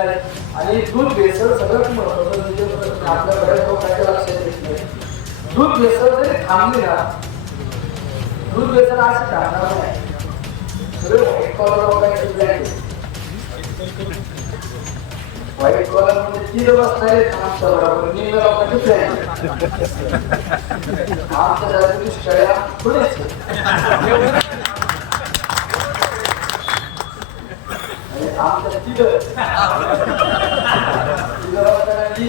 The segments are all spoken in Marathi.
आहे आणि दूध भेसळ सगळ्यात महत्वाचं म्हणजे आपल्या बऱ्याच लोकांच्या लक्षात येत नाही. दूध भेसळ जरी थांबली ना दूध भेसळ असं थांबणार नाही. सगळे व्हाईट कॉलर लोकांचे वाईट कॉलर म्हणजे तीन बसणारे आमच्या बरोबर निम्न लोकांचे आमच्या आणि आमच्या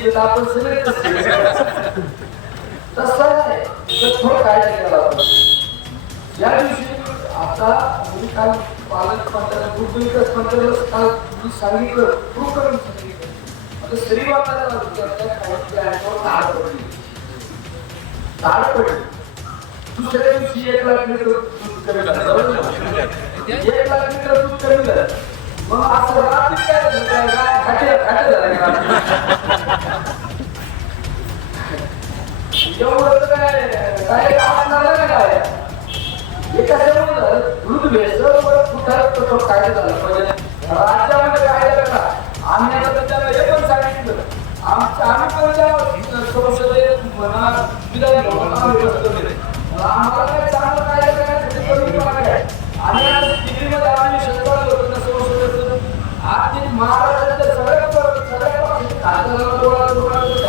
लोकांना आपण सगळे तसं आहे तर थोडं काय केलं आपण या दिवशी आता मी काल पालक मंत्र्यांना दूध विकास मंत्र्याला काल मी सांगितलं प्रूव्ह करून सांगितलं आता श्रीबाबाला विचारलं ताड पडली ताड पडली दुसऱ्या दिवशी एक लाख लिटर दूध कमी झालं. एक लाख लिटर दूध कमी झालं. मग असं रात्री काय झालं? काय काय खाटे झालं? राज्यामध्ये काय करा आम्ही आता त्याच्याला हे पण सांगितलं आमच्या आम्ही पण त्या संसदेत म्हणा विधान आम्हाला काय चांगलं काय आणि दिल्लीमध्ये आम्ही होतो संसदेचं. आज ते महाराष्ट्राच्या सगळ्या सगळ्या खासदारांना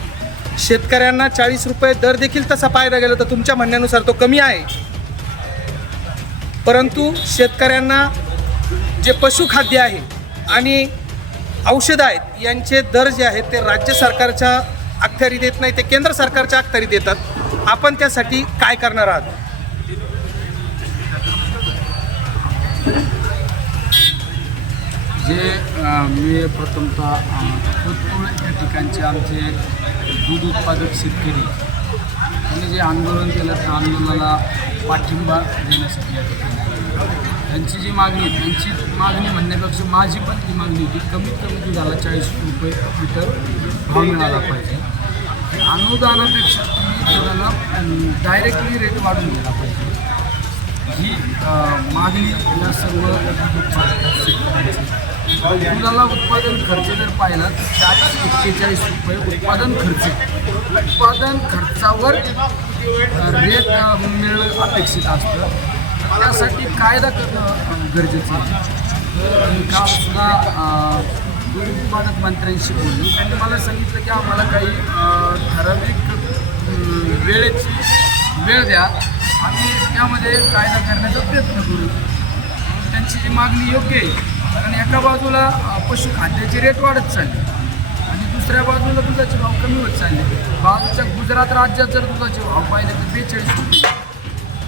शेतकऱ्यांना चाळीस रुपये दर देखील तसा पाहायला गेलं तर तुमच्या म्हणण्यानुसार तो कमी आहे. परंतु शेतकऱ्यांना जे पशुखाद्य आहे आणि औषधं आहेत यांचे दर जे आहेत ते राज्य सरकारच्या अखत्यारीत येत नाही ते केंद्र सरकारच्या अखत्यारीत येतात. आपण त्यासाठी काय करणार आहात? जे मी प्रथमतः अ, या ठिकाणचे आमचे दूध उत्पादक शेतकरी त्यांनी जे आंदोलन केलं त्या आंदोलनाला पाठिंबा देण्यासाठी या ठिकाणी त्यांची जी मागणी त्यांची मागणी म्हणण्यापेक्षा माझी पण ती मागणी होती कमीत कमी दुधाला चाळीस रुपये लिटर भाव मिळाला पाहिजे. अनुदानापेक्षा तुम्ही दुधाला डायरेक्टली रेट वाढून दिला पाहिजे. ही मागणी या सर्व शेतकऱ्यांची दुधाला उत्पादन खर्च जर पाहिला तर चाळीस एक्केचाळीस रुपये उत्पादन खर्च उत्पादन खर्चावर रेट मिळणं अपेक्षित असतं. त्यासाठी कायदा करणं गरजेचं आहे. मी सुद्धा दूध उत्पादक मंत्र्यांशी बोललो. त्यांनी मला सांगितलं की आम्हाला काही ठराविक वेळेची वेळ द्या. आम्ही त्यामध्ये कायदा करण्याचा प्रयत्न करू. त्यांची जी मागणी योग्य आहे कारण एका बाजूला पशुखाद्याची पशुखाद्याचे रेट वाढत चालले आणि दुसऱ्या बाजूला दुधाचे भाव कमी होत चालले. बाजूच्या गुजरात राज्यात जर दुधाचे भाव पाहिले तर बेचाळीस रुपये.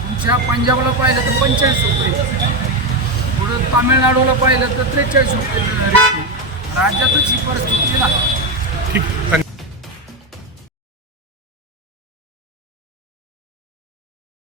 तुमच्या पंजाबला पाहिलं तर पंचेचाळीस रुपये. पुढं तामिळनाडूला पाहिलं तर त्रेचाळीस रुपये रेट राज्यातच ही परिस्थिती ना. ठीक.